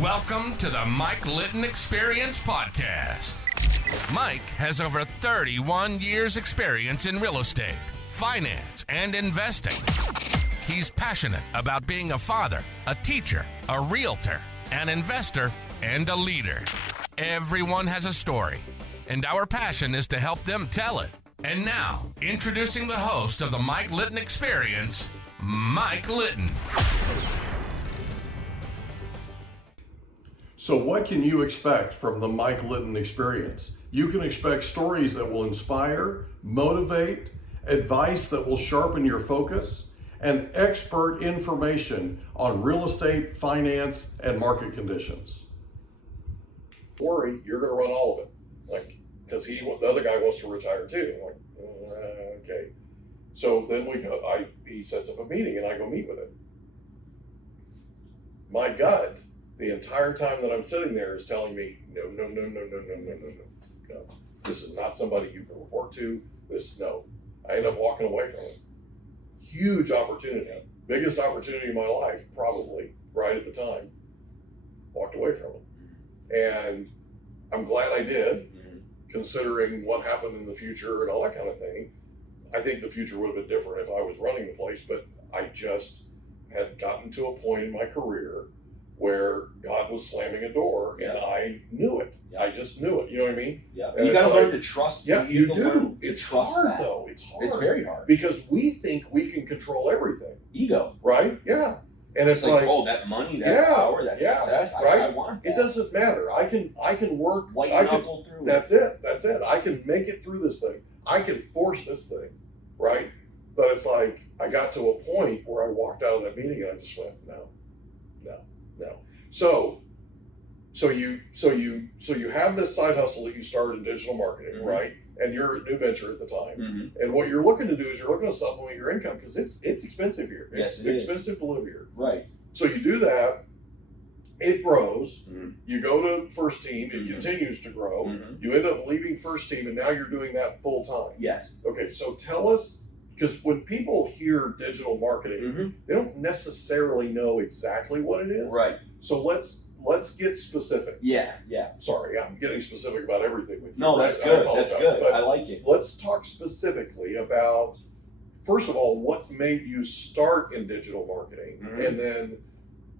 Welcome to the Mike Litton Experience Podcast. Mike has over 31 years experience in real estate, finance, and investing. He's passionate about being a father, a teacher, a realtor, an investor, and a leader. Everyone has a story, and our passion is to help them tell it. And now, introducing the host of the Mike Litton Experience, Mike Litton. So what can you expect from the Mike Litton Experience? You can expect stories that will inspire, motivate, advice that will sharpen your focus, and expert information on real estate, finance, and market conditions. Worry, you're going to run all of it, because the other guy wants to retire too. I'm like, okay. So then he sets up a meeting and I go meet with him. My gut, the entire time that I'm sitting there, is telling me, no. This is not somebody you can report to. No. I end up walking away from it. Huge opportunity, biggest opportunity of my life, probably, right at the time. Walked away from it. And I'm glad I did, considering what happened in the future and all that kind of thing. I think the future would have been different if I was running the place, but I just had gotten to a point in my career where God was slamming a door, and I knew it. I just knew it. You know what I mean? Yeah. And you got to learn to trust. Yeah, you do. It's hard, though. It's hard. It's very hard because we think we can control everything. Ego, right? Yeah. And it's like, oh, that money, that power, that success. Right? I want that. It doesn't matter. I can work. White knuckle through. That's it. I can make it through this thing. I can force this thing, right? But it's like I got to a point where I walked out of that meeting and I just went, no. So you have this side hustle that you started in digital marketing, right? And you're a new venture at the time. And what you're looking to do is you're looking to supplement your income because it's expensive here. It's expensive to live here. Right. So you do that, it grows. You go to First Team, it continues to grow. You end up leaving First Team and now you're doing that full time. Yes. Okay, so tell us, because when people hear digital marketing, they don't necessarily know exactly what it is. Right. So let's get specific. Yeah. Sorry, I'm getting specific about everything with you. No, that's good. That's good. I like it. Let's talk specifically about, first of all, what made you start in digital marketing, and then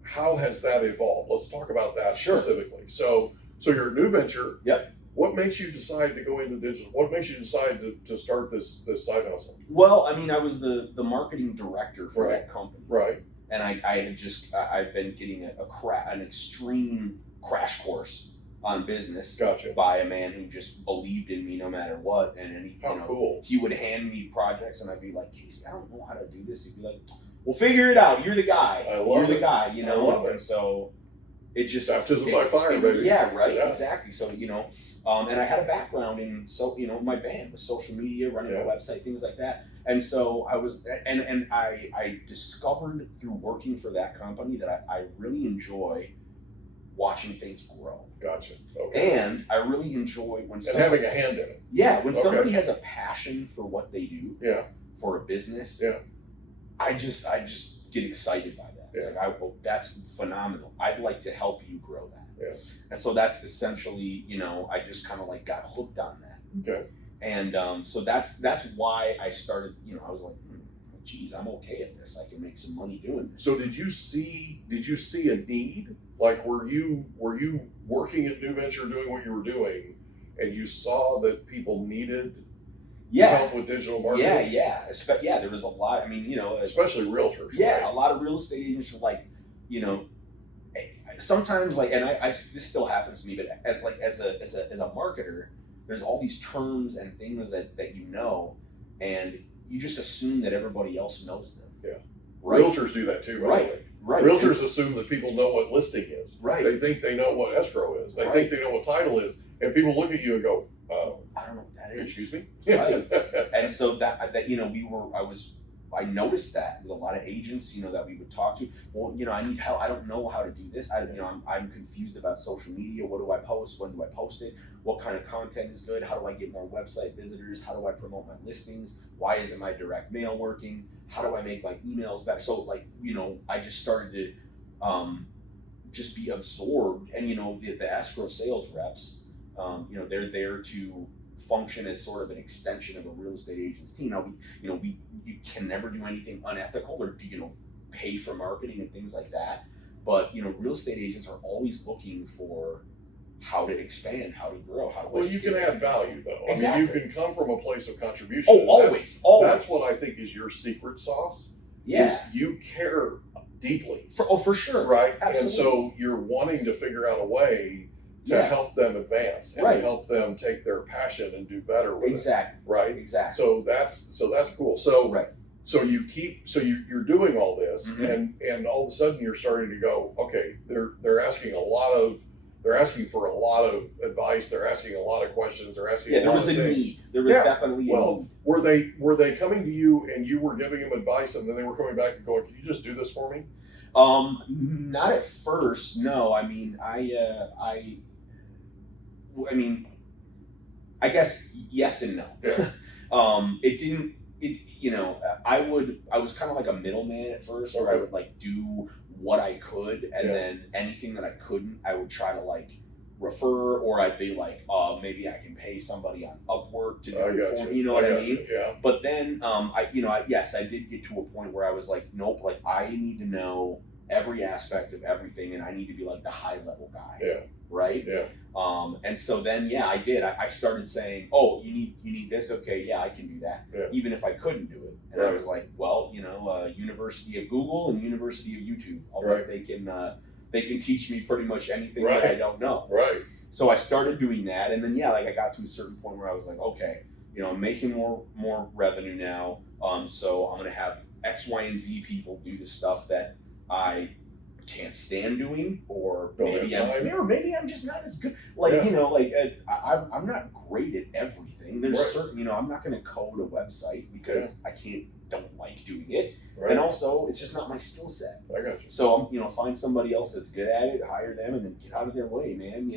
how has that evolved? Let's talk about that specifically. So you're a new venture. Yep. What makes you decide to go into digital? What makes you decide to start this side hustle? Well, I mean, I was the marketing director for that company. Right. And I've been getting an extreme crash course on business by a man who just believed in me no matter what. And cool. He would hand me projects and I'd be like, Casey, I don't know how to do this. He'd be like, well, figure it out. You're the guy. You're the guy, I love it. And so it just baptism by fire, baby. Yeah, right. Yeah. Exactly. So, and I had a background in my band, the social media, running a website, things like that. And so I was, and I discovered through working for that company that I really enjoy watching things grow. Gotcha. Okay. And I really enjoy when having a hand in it. Yeah, when somebody has a passion for what they do. Yeah. For a business. Yeah. I just get excited by that. It's like, that's phenomenal. I'd like to help you grow that. Yeah. And so that's essentially, I just kind of got hooked on that. Okay. And so that's why I started, I was like, geez, I'm okay at this. I can make some money doing this. So did you see a need? Like, were you working at New Venture doing what you were doing and you saw that people needed help with digital marketing? Yeah. There was a lot. I mean, especially realtors. Yeah. Right? A lot of real estate agents were like, sometimes and this still happens to me, but as a marketer, there's all these terms and things that and you just assume that everybody else knows them. Yeah. Right? Realtors do that too, right? Right. Realtors assume that people know what listing is. Right. They think they know what escrow is. They think they know what title is. And people look at you and go, I don't know what that is. Excuse me? Right. And so I noticed that with a lot of agents, that we would talk to. Well, I need help. I don't know how to do this. I'm confused about social media. What do I post? When do I post it? What kind of content is good? How do I get more website visitors? How do I promote my listings? Why isn't my direct mail working? How do I make my emails better? So I just started to just be absorbed. And the escrow sales reps, they're there to function as sort of an extension of a real estate agent's team. Now, you can never do anything unethical or pay for marketing and things like that. But real estate agents are always looking for how to expand, how to grow, how to. Well, you can add value though. Exactly. I mean, you can come from a place of contribution. Oh, always. That's what I think is your secret sauce. Yeah. Is you care deeply. For sure. Right. Absolutely. And so you're wanting to figure out a way to help them advance and help them take their passion and do better with it. Right. Exactly. So that's cool. So right. So you're doing all this, Mm-hmm. and all of a sudden you're starting to go, okay, they're asking for a lot of advice. They're asking a lot of questions. They're asking a lot of things. There was a need. There was definitely a need. Were they coming to you and you were giving them advice, and then they were coming back and going, can you just do this for me? Not at first. No. I mean, I guess yes and no. Yeah. It didn't. I was kind of like a middleman at first, where I would like do what I could, and then anything that I couldn't, I would try to like refer, or I'd be like, maybe I can pay somebody on Upwork to do it for me. You know what I mean? Yeah. But then, I did get to a point where I was like, nope, like I need to know every aspect of everything, and I need to be like the high level guy. Yeah. Right. Yeah. And so then, I did. I started saying, oh, you need this. Okay. Yeah, I can do that. Yeah. Even if I couldn't do it. And I was like, well, University of Google and University of YouTube. They can teach me pretty much anything that I don't know. Right. So I started doing that. And then, I got to a certain point where I was like, okay, I'm making more revenue now. So I'm going to have X, Y, and Z people do the stuff that I can't stand doing, or maybe I'm just not as good. I'm not great at everything. There's certain, I'm not going to code a website because I don't like doing it, and also it's just not my skill set. I got you. So find somebody else that's good at it, hire them, and then get out of their way, man.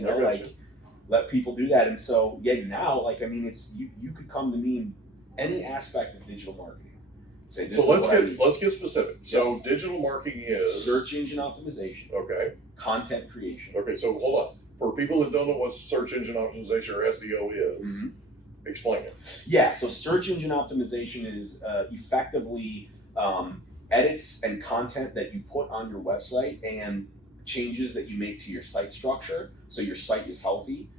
Let people do that. And so now, it's you could come to me in any aspect of digital marketing. Say, so let's get specific. So digital marketing is search engine optimization. Okay. Content creation. Okay, so hold on. For people that don't know what search engine optimization or SEO is, explain it. Yeah, so search engine optimization is effectively edits and content that you put on your website and changes that you make to your site structure so your site is healthy.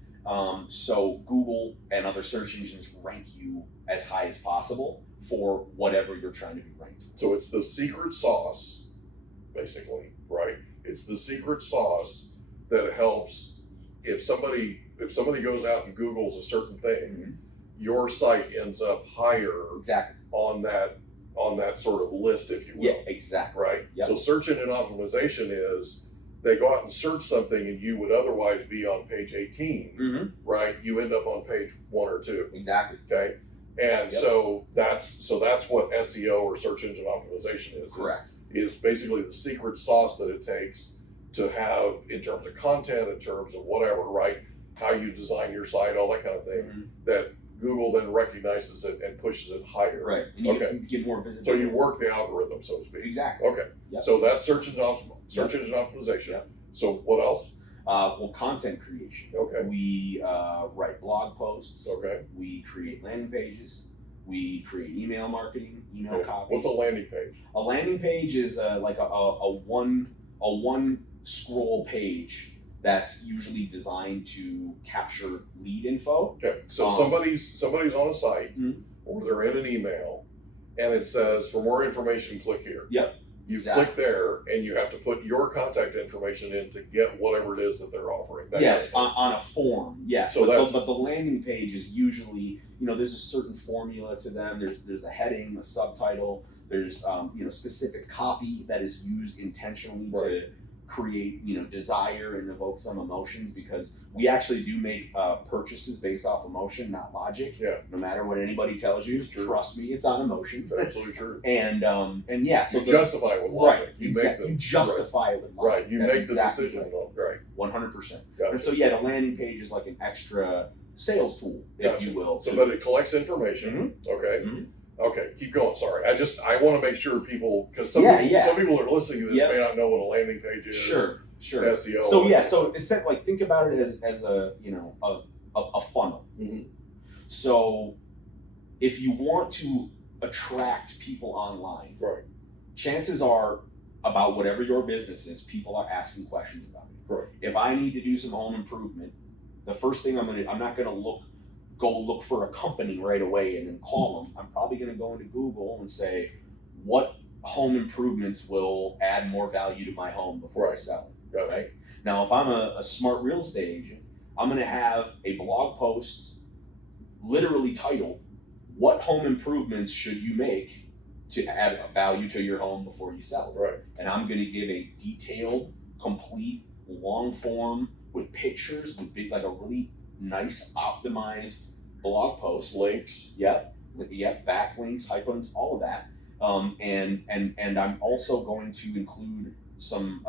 So Google and other search engines rank you as high as possible for whatever you're trying to be ranked for. So it's the secret sauce, basically, right? It's the secret sauce that helps if somebody goes out and Googles a certain thing, your site ends up higher on that sort of list, if you will. Yeah, exactly. Right? Yep. So search engine optimization is they go out and search something and you would otherwise be on page 18, right? You end up on page 1 or 2. Exactly. Okay. And so that's what SEO or search engine optimization is. Correct. Is basically the secret sauce that it takes to have in terms of content, in terms of whatever, right? How you design your site, all that kind of thing, that Google then recognizes it and pushes it higher. Right. And you get more visibility. So you work the algorithm, so to speak. Exactly. Okay. Yep. So that's search engine optimization. Yep. So what else? Content creation. Okay. We write blog posts. Okay. We create landing pages. We create email marketing, email copy. What's a landing page? A landing page is like a one scroll page that's usually designed to capture lead info. Okay. So somebody's on a site or they're in an email and it says, for more information, click here. Yep. You click there, and you have to put your contact information in to get whatever it is that they're offering. Yes, on a form. Yes, so but the landing page is usually, there's a certain formula to them. There's a heading, a subtitle. There's specific copy that is used intentionally to create desire and evoke some emotions, because we actually do make purchases based off emotion, not logic. Yeah. No matter what anybody tells you, trust me, it's on emotion. That's absolutely true. And so you justify it with logic. Right. You justify it with logic. Right. You make the decision. Right. 100%. And so the landing page is like an extra sales tool, if you will. So, but it collects information. Okay. Okay, keep going. Sorry, I want to make sure people, because some people that are listening to this may not know what a landing page is. Sure. Sure. SEO. So yeah, so it's like think about it as a a funnel. Mm-hmm. So if you want to attract people online, Right. chances are about whatever your business is, people are asking questions about it. Right. If I need to do some home improvement, the first thing I'm not gonna go look for a company right away and then call them. I'm probably gonna go into Google and say, what home improvements will add more value to my home before I sell it. Got it. Right? Now, if I'm a smart real estate agent, I'm gonna have a blog post literally titled, what home improvements should you make to add a value to your home before you sell it? Right. And I'm going to give a detailed, complete, long form with pictures, with like a really nice, optimized blog post. Links. Yep, backlinks, hyperlinks, all of that. And I'm also going to include some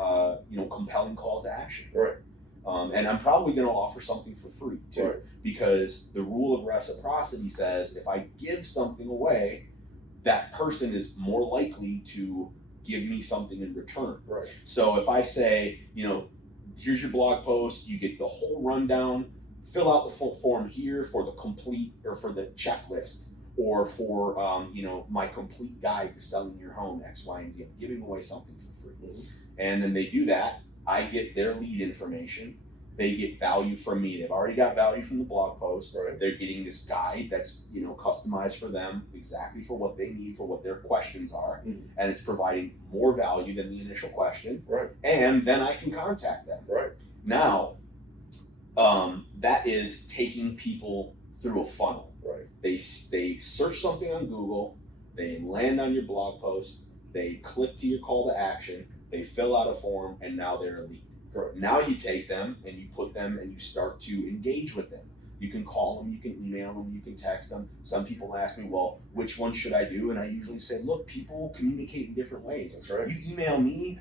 compelling calls to action. Right. And I'm probably going to offer something for free too, Right. because the rule of reciprocity says if I give something away, that person is more likely to give me something in return. Right. So if I say, here's your blog post, you get the whole rundown, fill out the full form here for the complete or for the checklist, or for my complete guide to selling your home, X, Y, and Z. I'm giving away something for free. Mm-hmm. And then they do that. I get their lead information. They get value from me. They've already got value from the blog post. Right. They're getting this guide that's customized for them, exactly for what they need, for what their questions are, Mm-hmm. and it's providing more value than the initial question. Right. And then I can contact them. Right. Now, that is taking people through a funnel. Right. They search something on Google, they land on your blog post, they click to your call to action, they fill out a form, and now they're a lead. Correct. Now you take them and you put them and you start to engage with them. You can call them, you can email them, you can text them. Some people ask me, well, which one should I do? And I usually say, look, people communicate in different ways. That's right. You email me,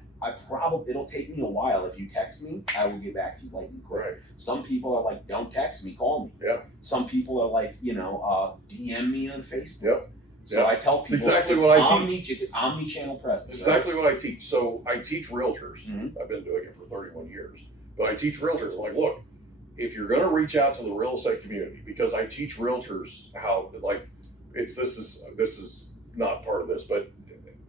it'll take me a while. If you text me, I will get back to you lightning quick. Right. Some people are like, don't text me, call me. Yeah. Some people are like, DM me on Facebook. Yep. So I tell people, exactly what I teach. It's an omni-channel presence. Exactly what I teach. So I teach realtors. Mm-hmm. I've been doing it for 31 years. But I teach realtors. I'm like, look, if you're going to reach out to the real estate community, because I teach realtors how, this is not part of this, but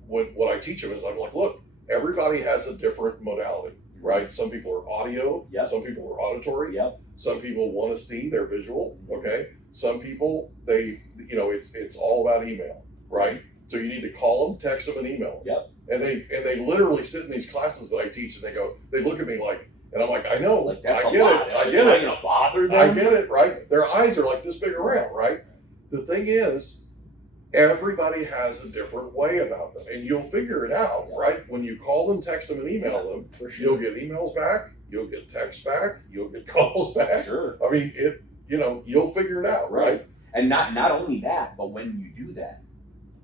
what I teach them is I'm like, look, everybody has a different modality, right? Some people are audio. Yep. Some people are auditory. Yep. Some people want to see, they're visual. Okay. Some people, it's all about email, right? So you need to call them, text them, and email them. Yep. And they literally sit in these classes that I teach, and they look at me like, and I'm like, I know, Like, that's I a get lot. it, I Am get I it, gonna bother them? I get it, right? Their eyes are like this big around, right? The thing is, everybody has a different way about them, and you'll figure it out, right? When you call them, text them, and email them, For sure. you'll get emails back, you'll get texts back, you'll get calls back. Sure. I mean, you'll figure it out, right? And not only that, but when you do that,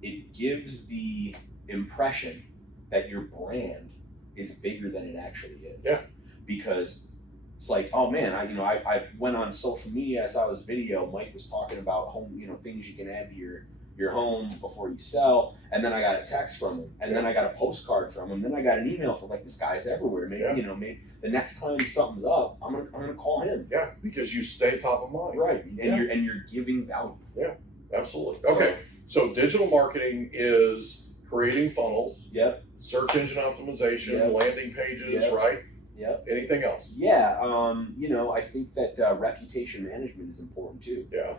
it gives the impression that your brand is bigger than it actually is. Yeah. Because it's like, oh man, I went on social media, I saw this video, Mike was talking about home, things you can add to your home before you sell, and then I got a text from him, and then I got a postcard from him, then I got an email from, like, this guy's everywhere. Maybe maybe the next time something's up, I'm gonna call him. Yeah, because you stay top of mind. Right. And you're giving value. Yeah, absolutely. Okay. So digital marketing is creating funnels, Yep. search engine optimization, Yep. landing pages, Yep. right? Yep. Anything else? Yeah. I think that reputation management is important too. Yeah.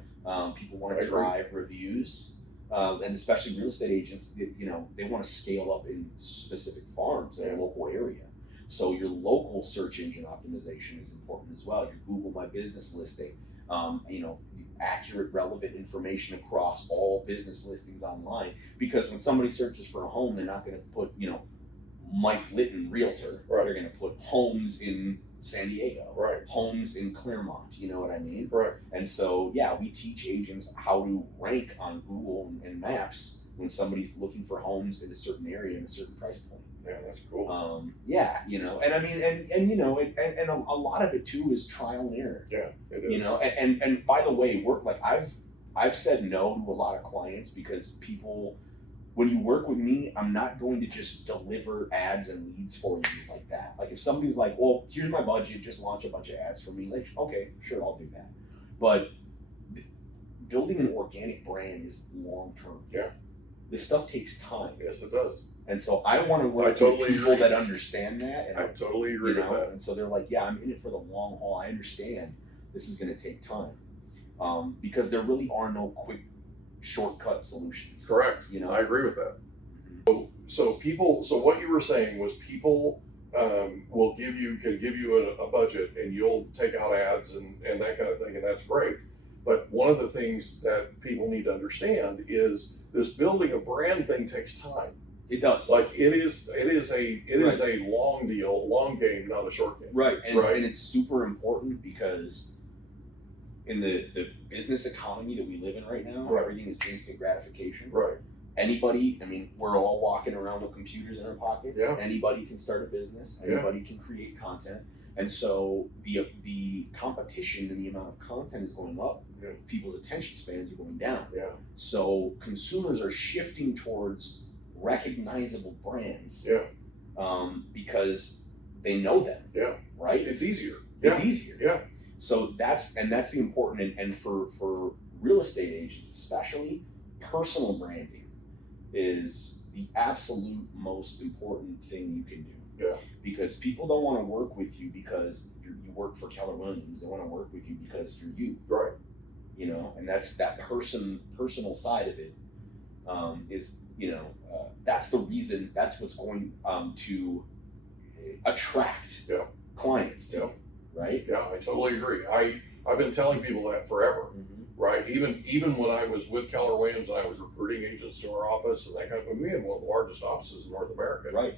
People want I to agree. drive reviews, and especially real estate agents. They want to scale up in specific farms in a local area. So your local search engine optimization is important as well. Your Google My Business listing, accurate, relevant information across all business listings online. Because when somebody searches for a home, they're not going to put, Mike Litton, Realtor. Right. They're going to put homes in San Diego, Right. homes in Claremont. You know what I mean? Correct. And so, we teach agents how to rank on Google and Maps when somebody's looking for homes in a certain area and a certain price point. Yeah, that's cool. And I mean, and a lot of it too is trial and error. Yeah, it is. And by the way, I've said no to a lot of clients because people when you work with me, I'm not going to just deliver ads and leads for you like that. Like if somebody's like, well, here's my budget, just launch a bunch of ads for me. Like, okay, sure, I'll do that. But building an organic brand is long term. Yeah. This stuff takes time. Yes, it does. And so I want to work with people that understand that. And I totally agree with that. And so they're like, yeah, I'm in it for the long haul. I understand this is going to take time. Because there really are no quick shortcut solutions. Correct. I agree with that. So what you were saying was people can give you a budget and you'll take out ads and that kind of thing, and that's great. But one of the things that people need to understand is this building a brand thing takes time. It does. Like it is a long deal, long game, not a short game. Right. And it's super important because in the business economy that we live in right now, everything is instant gratification. Right. Anybody, we're all walking around with computers in our pockets. Yeah. Anybody can start a business. Anybody can create content. And so the competition and the amount of content is going up. Yeah. People's attention spans are going down. Yeah. So consumers are shifting towards recognizable brands. Yeah. Because they know them. Yeah. Right? It's easier. It's easier. Yeah. So that's the important, and for real estate agents especially, personal branding is the absolute most important thing you can do. Yeah. Because people don't want to work with you because you work for Keller Williams. They want to work with you because you're you. Right. And that's that personal side of it. That's the reason. That's what's going to attract clients to. Yeah. Right? Yeah, I totally agree. I've been telling people that forever. Mm-hmm. Right. Even when I was with Keller Williams and I was recruiting agents to our office and that kind of, we had one of the largest offices in North America. Right.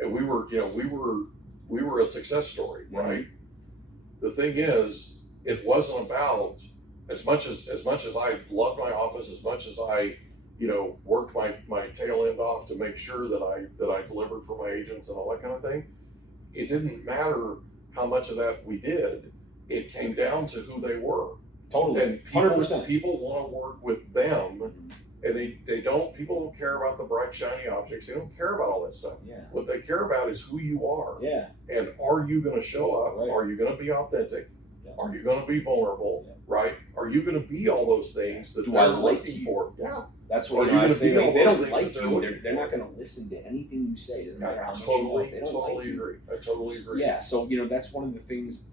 And we were a success story, right? Mm-hmm. The thing is, it wasn't about as much as I loved my office, as much as I, worked my tail end off to make sure that I delivered for my agents and all that kind of thing. It didn't matter how much of that we did. It came down to who they were. Totally. And 100%. People want to work with them, and people don't care about the bright, shiny objects. They don't care about all that stuff. Yeah. What they care about is who you are. Yeah. And are you going to show up? Right. Are you going to be authentic? Yeah. Are you going to be vulnerable? Yeah. Right? Are you going to be all those things that they're looking for? Yeah. That's what I say. Like, they don't like you. They're not going to listen to anything you say. It doesn't matter how much you want. They don't like you. Agree. I totally agree. Yeah. So that's one of the things.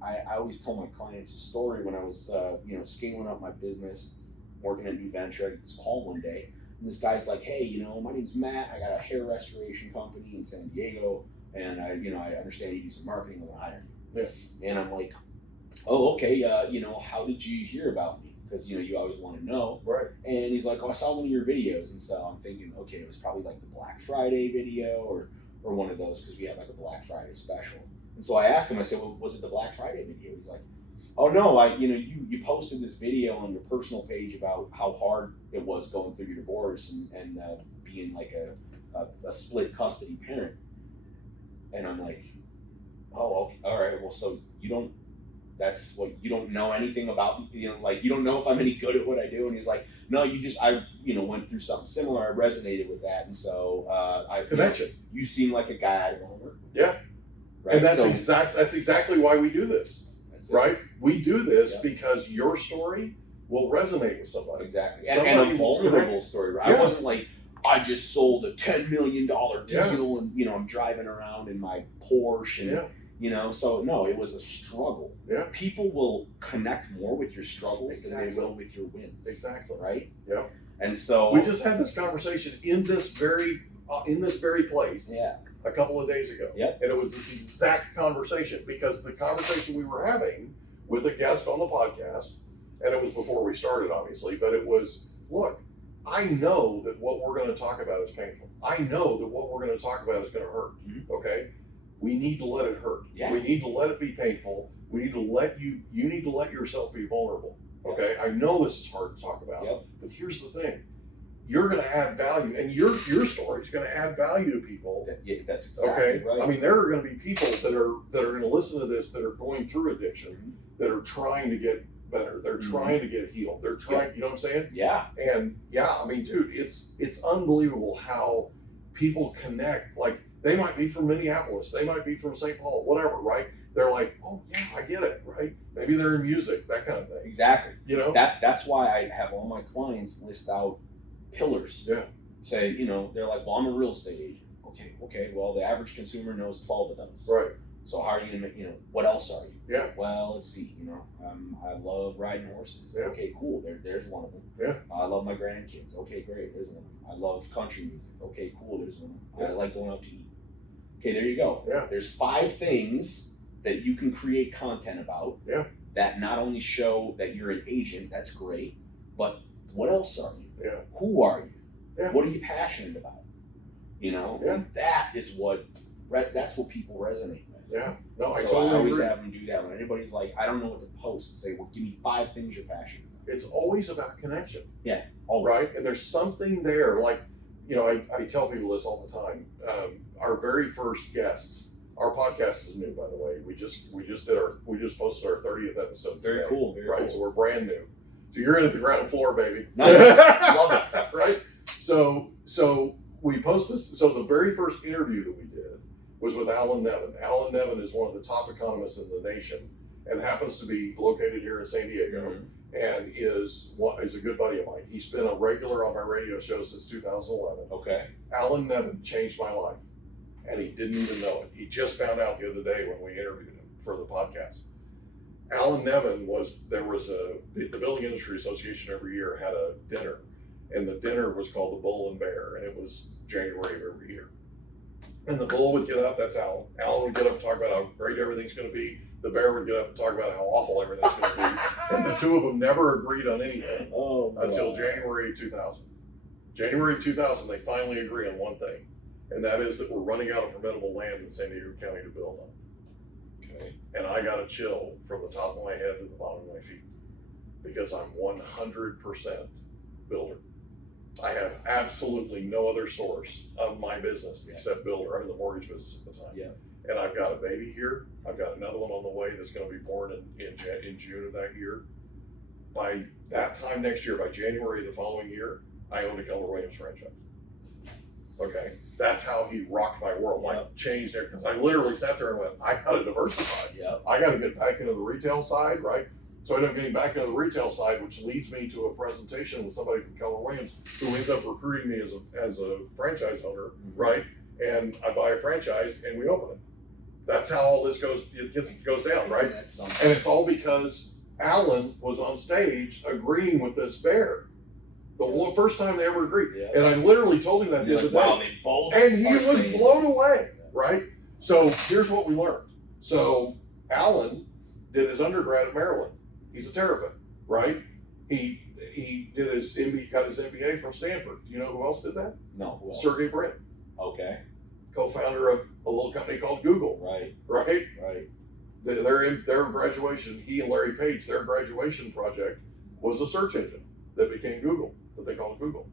I always tell my clients a story when I was scaling up my business, working at New Venture. I get this call one day, and this guy's like, "Hey, my name's Matt. I got a hair restoration company in San Diego, and I understand you do some marketing. I want to hire you." Yeah. And I'm like, "Oh, okay. How did you hear about me? Because you always want to know." Right. And he's like, "Oh, I saw one of your videos," and so I'm thinking, okay, it was probably like the Black Friday video or one of those, because we had like a Black Friday special. And so I asked him, I said, "Well, was it the Black Friday video?" He's like, "Oh no, you posted this video on your personal page about how hard it was going through your divorce and being like a split custody parent." And I'm like, "Oh, okay, all right. Well, so you don't know anything about, you don't know if I'm any good at what I do." And he's like, "No, I went through something similar. I resonated with that. And so, connection. You seem like a guy I want to work with." Yeah. Right. And that's exactly why we do this. Right? We do this because your story will resonate with somebody. Exactly. And a vulnerable story, right? I wasn't like, I just sold a $10 million deal and, I'm driving around in my Porsche and, so no, it was a struggle. Yeah. People will connect more with your struggles than they will with your wins. Exactly. Right? Yeah. And so we just had this conversation in this very place. Yeah. A couple of days ago. Yep. And it was this exact conversation, because the conversation we were having with a guest on the podcast, and it was before we started, obviously, but it was, look, I know that what we're going to talk about is painful. I know that what we're going to talk about is going to hurt. Mm-hmm. Okay? We need to let it hurt. Yeah. We need to let it be painful. We need to let you need to let yourself be vulnerable. Okay? Yep. I know this is hard to talk about, but here's the thing. You're going to add value, and your story is going to add value to people. That's exactly right. I mean, there are going to be people that are going to listen to this that are going through addiction, that are trying to get better. They're trying to get healed. They're trying, you know what I'm saying? Yeah. And yeah, I mean, dude, it's unbelievable how people connect. Like, they might be from Minneapolis, they might be from St. Paul, whatever, right? They're like, oh yeah, I get it, right? Maybe they're in music, that kind of thing. Exactly. You know? That's why I have all my clients list out pillars. Yeah. Say, they're like, well, I'm a real estate agent. Okay. Well, the average consumer knows 12 of those. Right. So how are you gonna make, what else are you? Yeah. Well, let's see, I love riding horses. Yeah. Okay, cool. There's one of them. Yeah. I love my grandkids. Okay, great. There's one of them. I love country music. Okay, cool. There's one of them. Yeah. I like going out to eat. Okay, there you go. Yeah. There's 5 things that you can create content about. Yeah. That not only show that you're an agent, that's great, but what else are you? Yeah. Who are you? Yeah. What are you passionate about? Yeah. And that's what people resonate with. Yeah. No, I So totally I always agree. have them do that. When anybody's like, I don't know what to post, say, well, give me 5 things you're passionate about. It's always about connection. Always. Right? And there's something there. Like, I tell people this all the time. Our very first guest, our podcast is new, by the way. We just posted our 30th episode. Very today, cool. Very right? cool. So we're brand new. So you're in at the ground floor, baby. Nice. Love it. Right? So we post this. So the very first interview that we did was with Alan Nevin. Alan Nevin is one of the top economists in the nation and happens to be located here in San Diego. Mhm. And is a good buddy of mine. He's been a regular on my radio show since 2011. Okay. Alan Nevin changed my life, and he didn't even know it. He just found out the other day when we interviewed him for the podcast. Alan Nevin the Building Industry Association every year had a dinner, and the dinner was called the Bull and Bear, and it was January of every year. And the bull would get up, that's Alan. Alan would get up and talk about how great everything's going to be. The bear would get up and talk about how awful everything's going to be. And the two of them never agreed on anything until January of 2000. January of 2000, they finally agree on one thing, and that is that we're running out of permittable land in San Diego County to build on. Okay. And I got a chill from the top of my head to the bottom of my feet because I'm 100% builder. I have absolutely no other source of my business except builder. I'm in the mortgage business at the time. Yeah. And I've got a baby here. I've got another one on the way that's going to be born in June of that year. By that time next year, by January of the following year, I owned a Keller Williams franchise. Okay, that's how he rocked my world. Like, changed it, because I literally sat there and went, I got to diversify. I got to get back into the retail side, right? So I end up getting back into the retail side, which leads me to a presentation with somebody from Keller Williams who ends up recruiting me as a franchise owner, right? And I buy a franchise and we open it. That's how all this goes down, right? And it's all because Alan was on stage agreeing with this bear. The first time they ever agreed. And I literally told him that the other day. Wow, they both and he was blown away, right? So here's what we learned. So Alan did his undergrad at Maryland. He's a terrapin, right? He got his MBA from Stanford. Do you know who else did that? No. Who else? Sergey Brin. Okay. Co-founder of a little company called Google. Right. Their graduation, he and Larry Page, their graduation project was a search engine that became Google, that they called Google.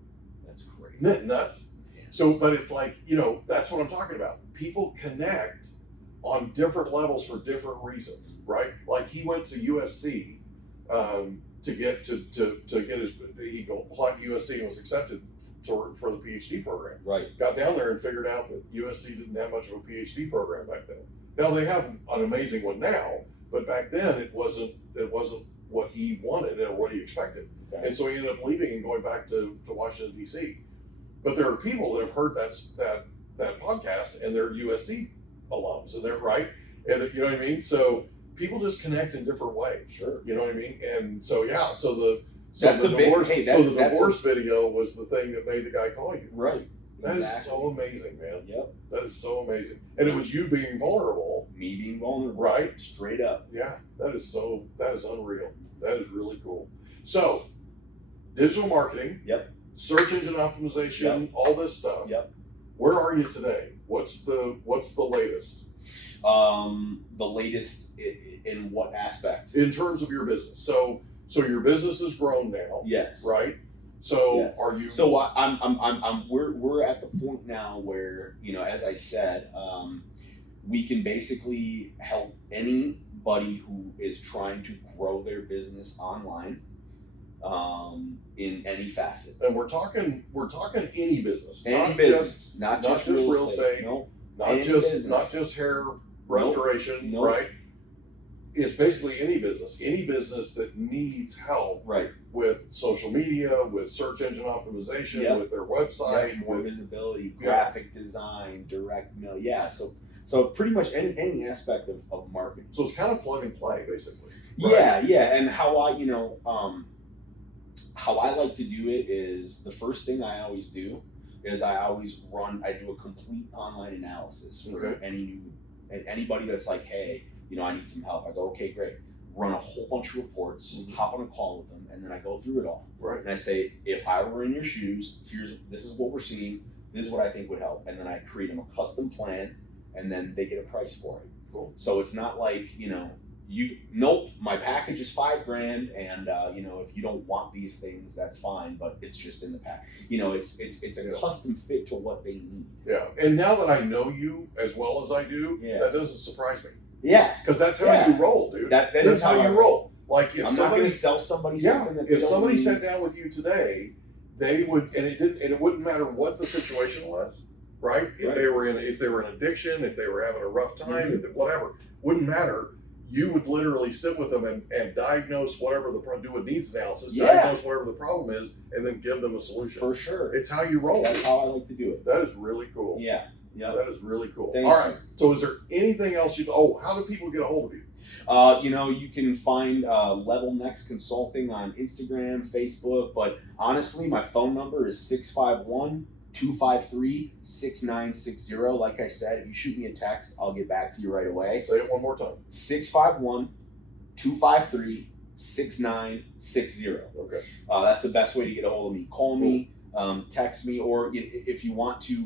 That's crazy. Isn't that nuts? Yeah. So, but it's like, that's what I'm talking about. People connect on different levels for different reasons, right? Like, he went to USC to get his, he applied to USC and was accepted for the PhD program. Right. Got down there and figured out that USC didn't have much of a PhD program back then. Now they have an amazing one now, but back then it wasn't what he wanted or what he expected. Okay. And so he ended up leaving and going back to Washington DC. But there are people that have heard that podcast and they're USC alums, and they're right, and you know what I mean. So people just connect in different ways. Sure. You know what I mean. And so the divorce video was the thing that made the guy call you. Right. That is so amazing, man. Yep. That is so amazing. And it was you being vulnerable. Me being vulnerable. Right. Straight up. Yeah. That is unreal. That is really cool. So, digital marketing. Yep. Search engine optimization. Yep. All this stuff. Yep. Where are you today? What's the latest? The latest in what aspect? In terms of your business. So your business has grown now. Yes. Right. So yes. Are you? So we're at the point now where, as I said, we can basically help any anybody who is trying to grow their business online in any facet. And we're talking any business, Not just real estate. No, not just hair restoration, Nope. right? It's basically any business that needs help, right, with social media, with search engine optimization, with their website, more visibility, graphic design, direct mail. Yeah, so pretty much any aspect of marketing. So it's kind of plug and play, basically. Right? Yeah. And how I like to do it is, the first thing I always do is I do a complete online analysis for anybody that's like, hey, I need some help. I go, okay, great. Run a whole bunch of reports, hop on a call with them, and then I go through it all. Right. And I say, if I were in your shoes, this is what we're seeing. This is what I think would help. And then I create them a custom plan, and then they get a price for it. Cool. So it's not like, my package is $5,000, and if you don't want these things, that's fine, but it's just in the pack. It's a custom fit to what they need. Yeah. And now that I know you as well as I do, that doesn't surprise me. Yeah. Because that's how you roll, dude. That's how you roll. Like, if I'm not going to sell somebody something that if somebody sat down with you today, they would, and it wouldn't matter what the situation was, right? If they were in addiction, if they were having a rough time, whatever, wouldn't matter. You would literally sit with them and diagnose whatever do a needs analysis, diagnose whatever the problem is, and then give them a solution. For sure. It's how you roll. That's how I like to do it. That is really cool. Yeah. That is really cool. Thank All right. you. So is there anything else how do people get a hold of you? You can find Level Next Consulting on Instagram, Facebook, but honestly, my phone number is 651-253-6960. Like I said, if you shoot me a text, I'll get back to you right away. Say it one more time. 651-253-6960. Okay. That's the best way to get a hold of me. Call me, text me, or if you want to,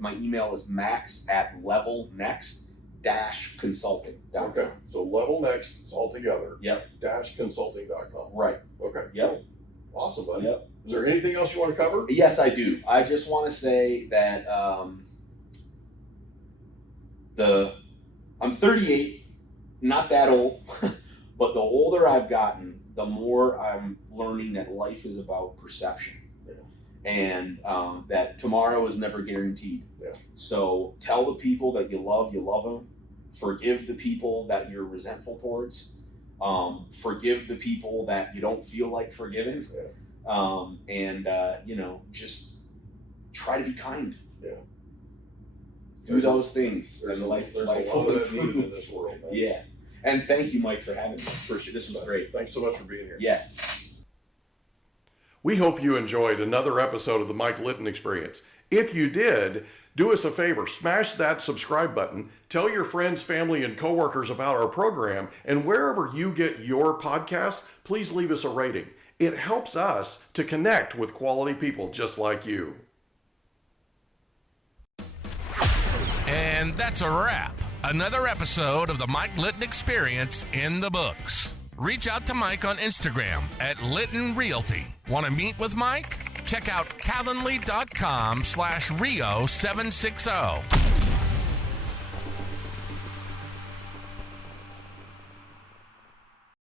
my email is max@levelnext-consulting.com. Okay. So Level Next is all together. Yep. -consulting.com. Right. Okay. Yep. Awesome, buddy. Yep. Is there anything else you want to cover? Yes, I do. I just want to say that I'm 38, not that old, but the older I've gotten, the more I'm learning that life is about perception, and that tomorrow is never guaranteed. Yeah. So tell the people that you love them. Forgive the people that you're resentful towards. Forgive the people that you don't feel like forgiving. Yeah. Just try to be kind. Yeah. Do those things. There's and a life lot will of that improve. needed in this world, man. Yeah. And thank you, Mike, for having me. Appreciate it. This was great. Thanks so much for being here. Yeah. We hope you enjoyed another episode of the Mike Litton Experience. If you did, do us a favor, smash that subscribe button, tell your friends, family, and coworkers about our program, and wherever you get your podcasts, please leave us a rating. It helps us to connect with quality people just like you. And that's a wrap. Another episode of the Mike Litton Experience in the books. Reach out to Mike on Instagram @Litton Realty. Want to meet with Mike? Check out calendly.com/Rio760.